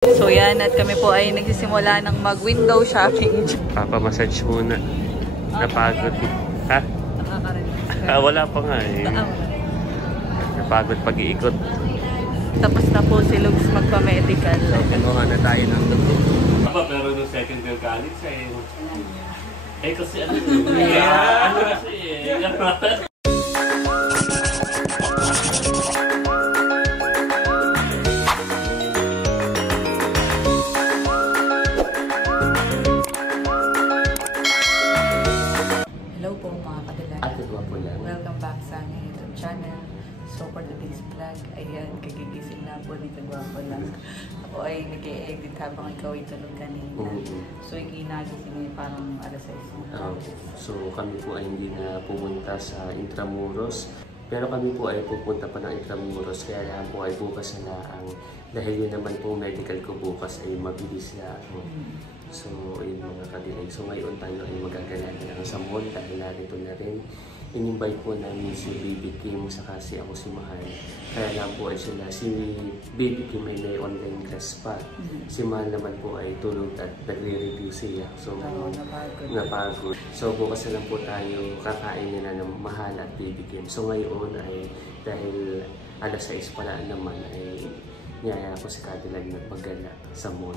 So yan, at kami po ay nagsisimula ng mag-window shopping. Papa-massage muna. Napagod. Ha? Wala pa nga eh. Napagod pag-iikot. Tapos na po si Lugs magpa-medical. Kinuha na tayo ng dugo. Pero no second year college eh kasi ano kasi welcome back sa aming YouTube channel. So for today's vlog, ayan, kagigising na po dito gwapo lang. Ako ay nag-e-edit habang ikaw ay tulog kanina. So ikinagising ay parang alas 6 na. So kami po ay hindi na pumunta sa Intramuros. Pero kami po ay pupunta pa ng Intramuros. Kaya lang po ay bukas na lang. Dahil yun naman po medical ko bukas ay mabilis na ako. So yun mga kadilag. So ngayon tayo ay magagala na sa mall dahil narito na rin. In-invite po namin si Baby Kim saka si ako si Mahal. Kaya lang po ay sila, si Baby Kim ay may online class pa. Si Mahal naman po ay tulog at nagre-review siya. So napagod. So bukas na lang po tayo kakain na ng Mahal at Baby Kim. So ngayon ay dahil alas 6 pala naman ay niyaya ko si Cadillac na paggala sa mall.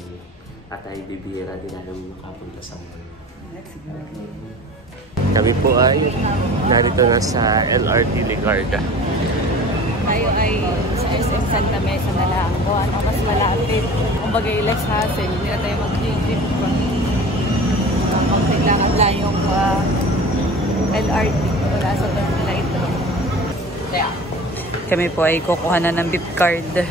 At ay bibira din namin makapunta sa mall. Let's go. Kami po ay narito na sa LRT Ligarda. Tayo ay sa SM Santa Mesa na lang. O ano mas malapit. Kung bagay less hassle, hindi na tayo mag-trip pa. Magkailangan lang yung LRT. Wala sa terminal ito. Kaya kami po ay kukuha na ng beep card.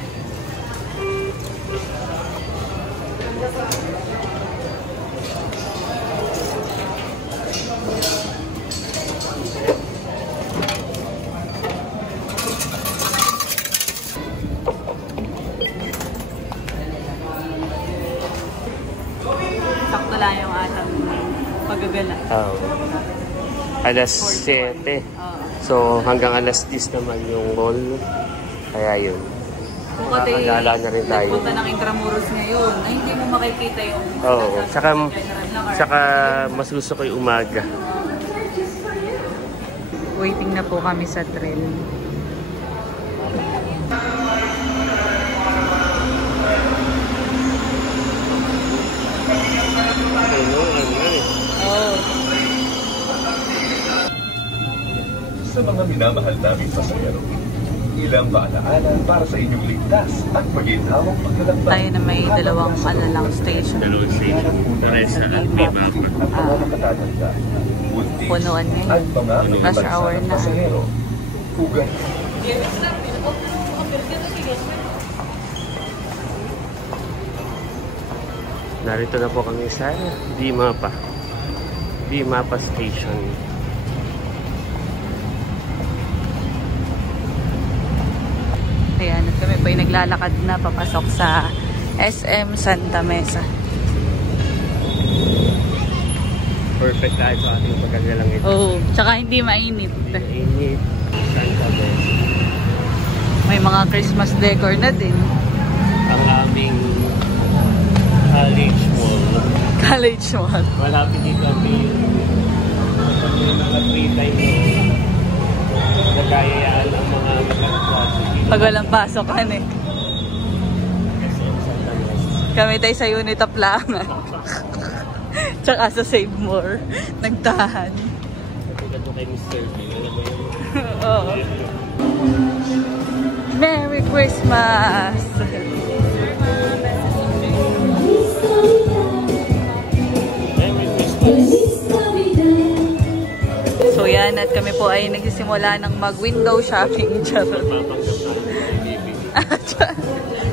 Sakto lang yung atang paggagala. Alas 7. So hanggang alas 10 naman yung mall. Kaya yun. Kung pati na rin tayo. Nagpunta ng Intramuros ngayon, ay hindi mo makikita yung Saka mas gusto ko yung umaga. Waiting na po kami sa train. Sa mga minamahal naming pasahero, ilang paalaala para sa inyong ligtas at maginhawang paglalakbay. Tayo na may dalawang lang station. Dalawang station. Para sa Alpima. Punuan ngayon. Rush hour na. Narito na po kami sa Dimapa Station. Ayan, at kami po ay naglalakad na papasok sa SM Santa Mesa. Perfect tayo sa ating pagkagalang ito. Oo, tsaka hindi mainit. Mainit. Santa Mesa. May mga Christmas decor na din. Ang aming college mall. College mall. Malapit dito kami yung mga free time mo. Nagkayayaan ang mga magkakaklase. Pag walang pasok kan eh. Kami tayo sa unit of langan. Tsaka sa Save More. Nagtahan. Katulad mo kay Mr. B. Alam mo yun? Oo. Merry Christmas! So yan, at kami po ay nagsisimula ng mag-window shopping.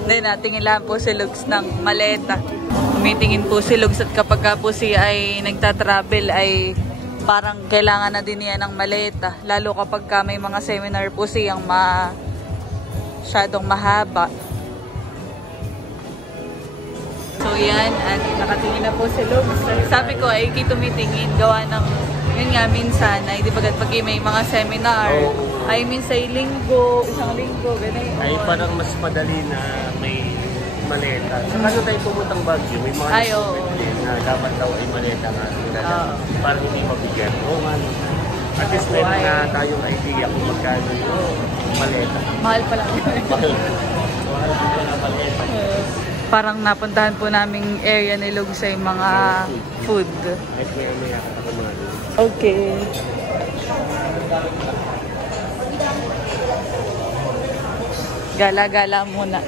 Then natingin lang po si Lugs ng maleta. Tumitingin po si Lugs at kapag po siya ay nagta-travel ay parang kailangan na din niya ng maleta. Lalo kapag may mga seminar po siyang masyadong mahaba. So yan, at nakatingin na po si Lugs. Sabi ko ay tumitingin gawa ng yun nga, minsan, ay di bagat pag may mga seminar, ay minsan linggo, isang linggo, ganun. Ay parang mas madali na may maleta. Sa kaso tayo pumuntang Baguio, may mga na dapat daw ay maleta nga. Para hindi mabigat. Oo, man. At least meron na tayong idea kung magkano yung maleta. Mahal pala. Mahal pala maleta. Parang napuntahan po naming area ni Lug sa mga food. Okay. Gala-gala muna.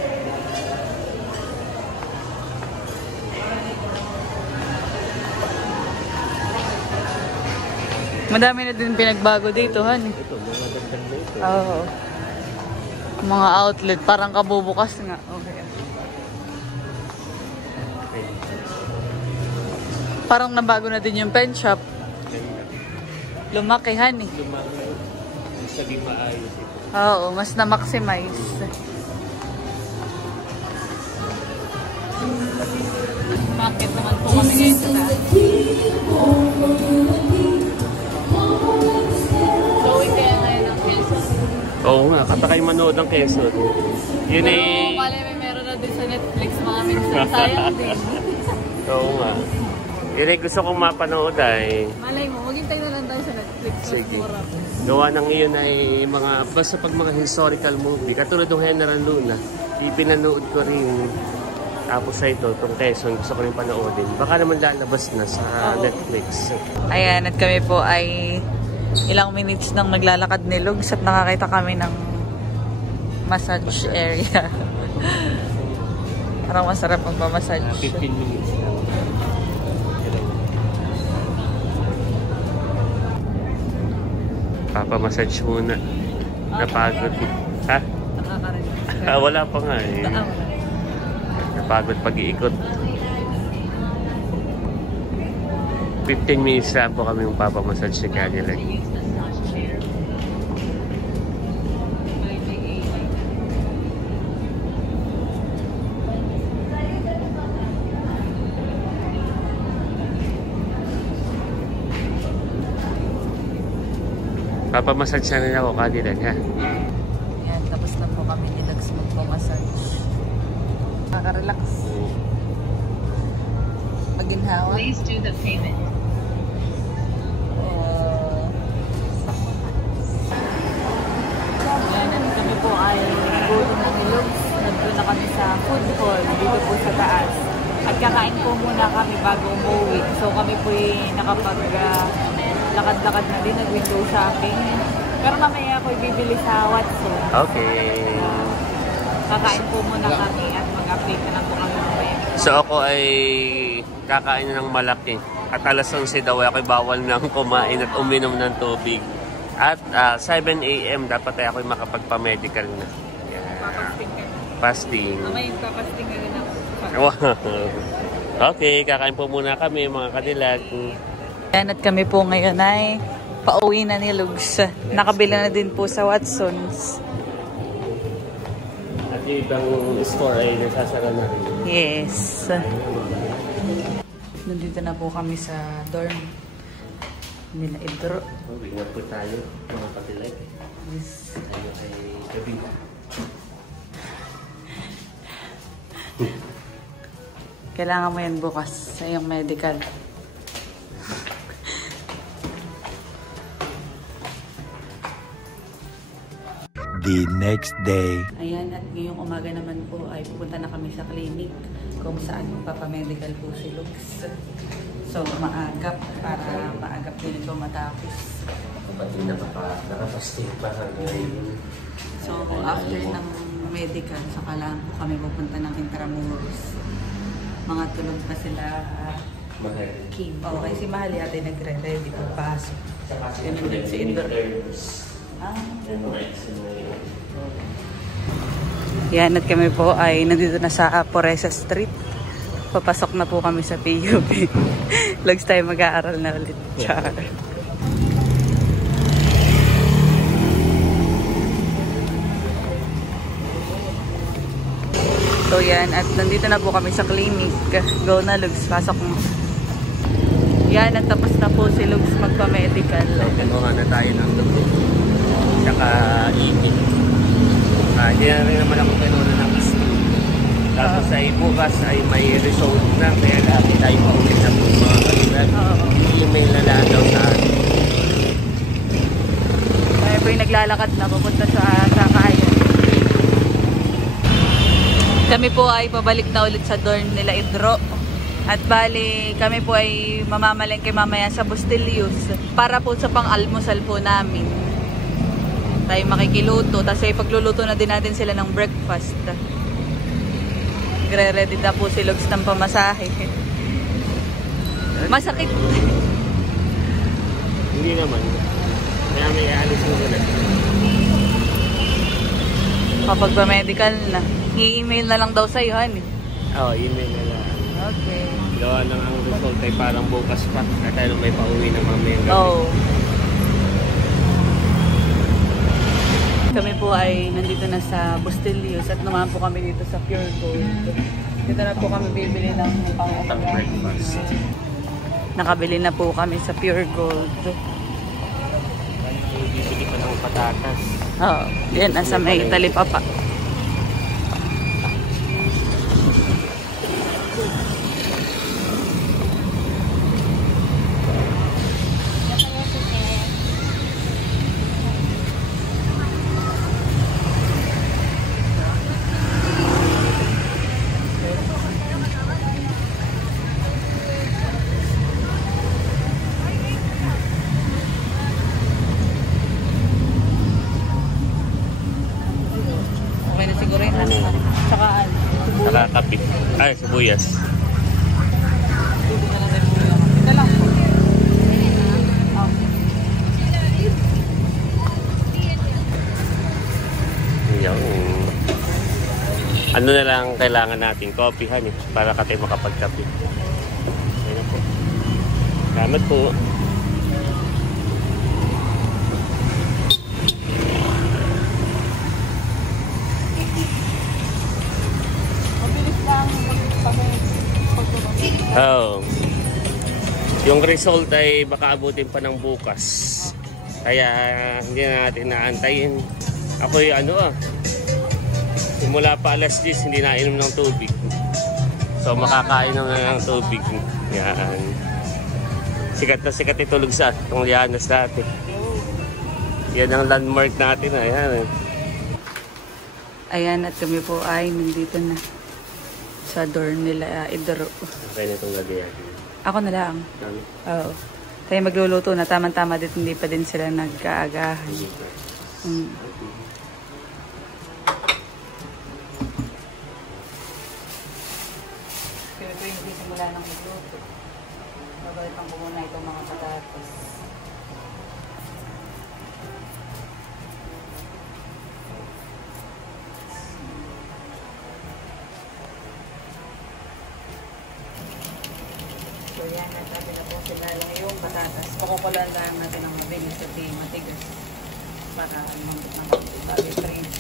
Madami na din pinagbago dito, han. Ito, mga dagdag na ito. Oo. Mga outlet, parang kabubukas nga. Okay. Parang nabago na din yung pen shop. Lumaki, han eh. Lumaki. Sabi maayos ito. Oo, mas na-maximize. Bakit naman po kami ngayon sa showing kaya ngayon ng Quezon? Oo nga, katakay manood ng Quezon. Yun pero pala may meron na din sa Netflix mga minsan. Sayang din. Oo nga. Yun ay gusto kong mapanood ay. Malay mo, maghintay na lang tayo sa Netflix. Sige. Gawa ng iyon ay mga, basta pag mga historical movie, katulad ng General Luna, ipinanood ko rin. Tapos sa ito, itong Quezon, gusto ko rin panoodin. Baka naman lalabas na sa Netflix. Ayan, at kami po ay ilang minutes nang naglalakad ni Lugs at nakakita kami ng massage area. Parang masarap magmamassage. 15 minutes lang. Papamassage muna. Napagod. Ha? Nakaka-relax. Wala pa nga eh. Napagod pag-iikot. 15 minutes lang po kami yung papamassage sa Cadillac. Papamassage na rin ako, Cadillac, ha? Ayan, tapos na po kami ni Lugs magpamassage. Nakaka-relax. Maginhawa. Please do the payment. Ayan, at kami po ay gutom na ni Lugs. Nandun na kami sa food hall dito po sa taas. At kakain po muna kami bago umuwi. So kami po ay lakad-lakad na din, nag-window shopping. Pero mamaya ako bibili sa Watson. Okay. Kakain po muna kami at mag-update na lang po kami mamaya. So ako ay kakain ng malaki. At alas 11 daw ako bawal nang kumain at uminom ng tubig. At 7 AM dapat ay ako makapagpa-medical na. Yeah. Papasting ka na. Fasting. Mamaya papasting ka rin ako. Okay, kakain po muna kami mga Cadillac. Yan, at kami po ngayon ay pauwi na ni Lugs. Nakabili na din po sa Watson's. At yung ibang store ay nasasara na rin. Yes. Nandito na po kami sa dorm nila Idro. Uwi na po tayo mga Cadillac. Yes. Tayo ay gabi. Kailangan mo yan bukas sa iyong medical. The next day. Ayan, at ngayong umaga naman po ay pupunta na kami sa clinic kung saan magpapamedical po si Lugs. So, maagap para maagap din ito matapos. Kapag nakapasting pa ngayon. So, after ng medical, saka lang po kami pupunta ng Intramuros. Mga tulog pa sila. Mahal. Kim. Okay, si Mahal yata ay nagre-ready po pasok. Ganun din si Indor. Yan, at kami po ay nandito na sa Poresa Street. Papasok na po kami sa PUP. Lugs tayo mag-aaral na ulit. Char. So yan, at nandito na po kami sa clinic. Go na Lugs, pasok mo. Yan, at tapos na po si Lugs magpa-medical. Gawa na tayo ng gabi. Tsaka ipin. Hindi na rin naman ako pinuna ng steam. Tapos ay bukas ay may result na. Kaya lahat tayo pauwi na po mga kalibat. I-email na lang daw sa atin. Kaya po yung naglalakad na pupunta sa Sakayan. Kami po ay pabalik na ulit sa dorm nila Idro. At bali, kami po ay mamamalengke mamaya sa Bustillos para po sa pang-almusal po namin. Tayo makikiluto, tapos ay pagluluto na din natin sila ng breakfast. Gre-ready na po si Lugs ng pamasahe. Masakit. Hindi naman. Kaya may alis mo na. Kapag ba medical na, i-email na lang daw sa'yo, honey. Oo, email na lang. Okay. Gawa lang ang result ay parang bukas pa. At tayo may pauwi na mamayang gabi. Oo. Kami po ay nandito na sa Bustillos at naman po kami dito sa Pure Gold. Dito na po kami bibili ng breakfast. Nakabili na po kami sa Pure Gold. Bibili pa ng patatas. Oo. Yan, nasa may talipapa. Okay na siguro yun. Tsaka ano? Saka kape. Ay, sibuyas. Ito lang po. Yung ano na lang kailangan natin, coffee honey, para ka tayo makapagkape. Ayun po. Salamat po. Oh. Yung result ay baka abutin pa ng bukas. Kaya hindi na natin naantayin. Ako yung simula pa alas 10 hindi nainom ng tubig. So makakain na ng tubig. Yan. Sikat na sikat itulog sa itong Lianas natin. Yan ang landmark natin. Ayan. Ayan, at kami po ay nandito na sa dorm nila Idro. Okay na itong gabi yan. Ako na lang. Oo. Tayo magluluto na. Tama-tama dito, hindi pa din sila nagkaagahan. Pero ito yung simula ng magluto. Babalitan ko muna itong mga patatas. So yan, natin na po sila lang yung patatas. Pakukulan lang natin ang mabilis at di matigas. Para mambit ng bagay freeze.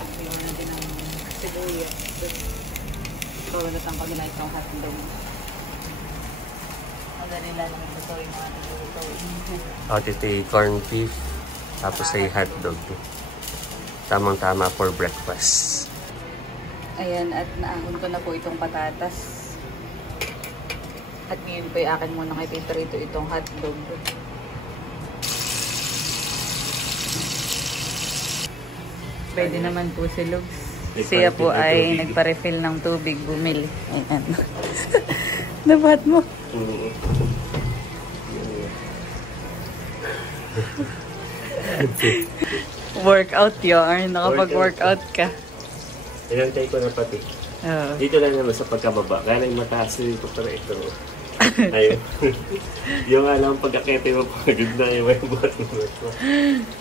At yun natin ang sibuyas. Kawalatan ko nila itong hotdog. Ang nila naman ito yung mga nagluto. Ito yung corned beef. Tapos ay hotdog. Tamang-tama for breakfast. Ayan, at naahon ko na po itong patatas. At ngayon po akin muna kay Peter itong hotdog. Pwede naman po si Lugs. Siya po ay nagpa-refill ng tubig, bumili. Ayan. Nabahat mo. Workout yarn. Nakapag-workout ka. Inantay ko na pati. Dito lang naman sa pagkababa. Kaya lang mataas na dito para ito. Ayun. Yung alam pagkakete mo pagod na yung may buhat mo.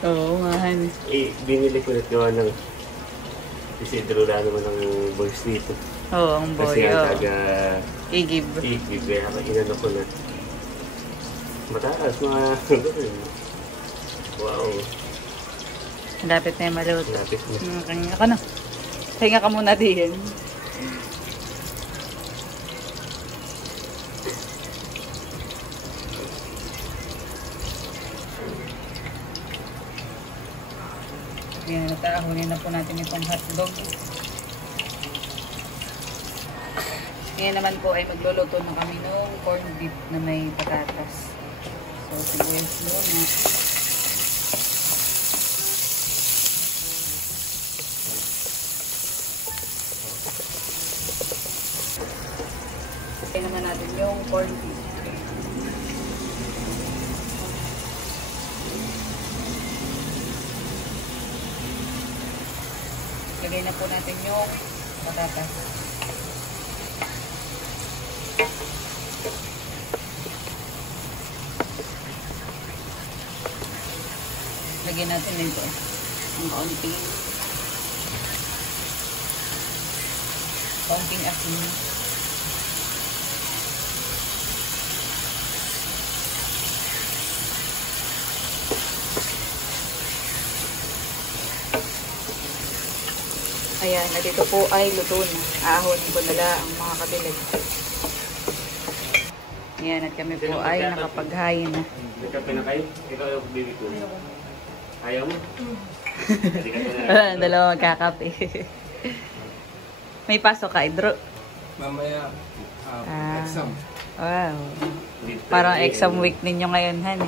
Oo, man. Binili ko ulit gawa ng Isidro na naman ng boys dito. Oo, ang boy. Kasi ang taga Igib. Kaya inano ko na. Mataas mga wow. Lapit na yung maluto. Lapit na. Kanya ka na. Hinga ka muna din. Ayan, natahunin na po natin itong hotdog. Ngayon naman po ay magluluto na kami ng corned beef na may patatas. So, sibuyas muna. Lagyan naman natin yung corned beef. Lagay na po natin yung patatas. Lagyan natin nito ang kaunting asin. Ayan, at ito po ay luto na. Aahonin ko nila ang mga kabilag. Ayan, at kami po ay nakapaghain na. Nagkape na kayo? Ikaw yung baby ko. Ayaw mo? Dalawa magkakape. May pasok ka, Idro? Mamaya, exam. Wow. Parang exam week ninyo ngayon, Han.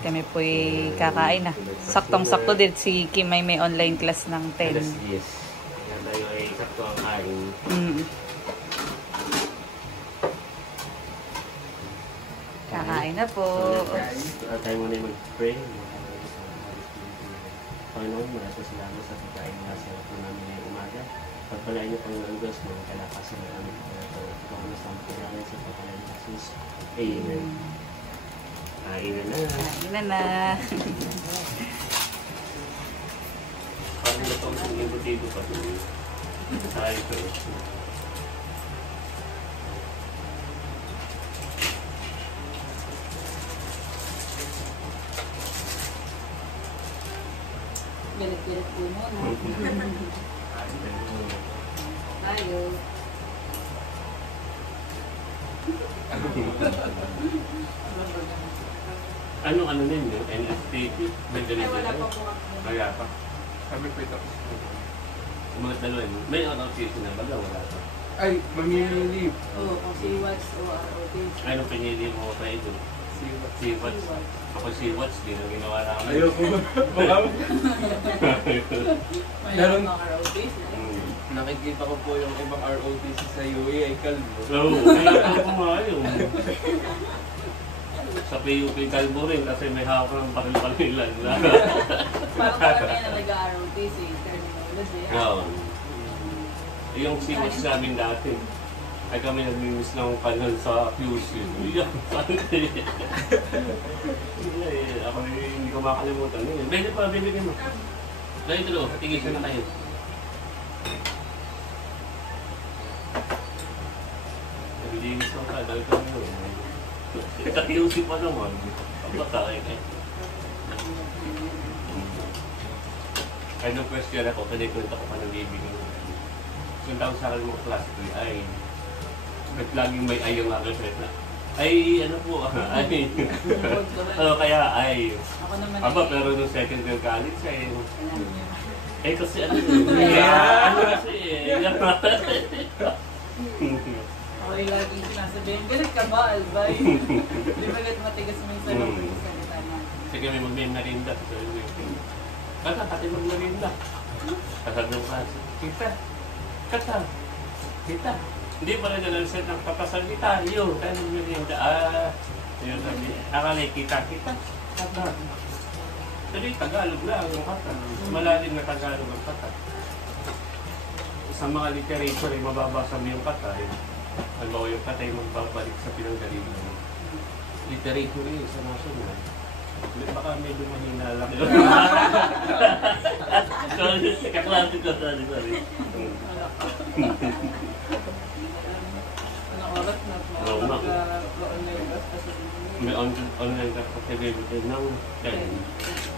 Kami po'y kakain na. Saktong-sakto din si Kim ay may online class ng 10. Yes. Kaya tayo ay sakto ang kain. Kakain na po. So, tayo muna yung mag-pray. Panginoon, maraming salamat sa pagkain na sa ito namin ngayong umaga. Pagpalain niyo, Panginoon Diyos, mga kalakasan na namin ito. Panginoon, sa mga kailangan sa pagkain ng Jesus. Amen. Kain na na. Kain na na. Parang ito ang embutido pa ito. Tayo ito. Bilit-bilit po muna. Tayo. Anong ano ninyo? NSTP? Ay, wala pa po. Wala pa. Kami po ito. Mga dalawa yun. May association na baga? Wala pa. Ay, mamimili. Oo, kasi what's OROD. Anong pinili mo pa ito? Sea-Watch. Ako Sea-Watch, di na ginawa namin. Ayoko. Baka Mayroon mga ROTs. nakikita ko po yung ibang ROTC sa UE ay kalbo. Oo, kaya ako kumayo. Sa PUP kalbo rin kasi may hawak ng paril-parilan. Parang kami na nag-ROTC. Terminology. Oo. Yung Sea-Watch namin dati. Ay kami nag-miss ng kanal sa QC. Ako hindi ko makalimutan. Bili pa, bili mo. Dahil ito, tingin ka na kayo. Naglinis ng kadal ka mo. Ika-QC pa naman. Pagpatay ka. Ay, nung question ako, panikwento ko pa ng baby ko. Yung tawag sa akin mga klase ko ay ba't laging may ay yung aking na? Ay, ano po, ay. Kaya ay. Ako naman Aba, pero nung second year college ay. Eh, kasi ano ano kasi eh. Ako yung laging sinasabihin, galit ka ba, Albay? Di ba galit matigas mo yung sarap yung salita natin? Sige, may mag-merinda. Kata, pati mag-merinda. Kasag ng klase. Kata. Kita. Hindi pala nalalasat ng papasalita. Tayo mag-merinda. Yun sabi. Akalay kita. Kata. Jadi Tagalog lang yung kata. Malalim na Tagalog ang kata. Sa mga literature ay mababasa mo yung kata. Halimbawa yung kata ay magbabalik sa pinanggalingan. Literature eh, sa national. Baka medyo mahina lang yun. Sorry, kaklase ko. Sorry. Anong oras na? Oo, ma'am. Mag-online class kasi. May online ka kasi ng 10.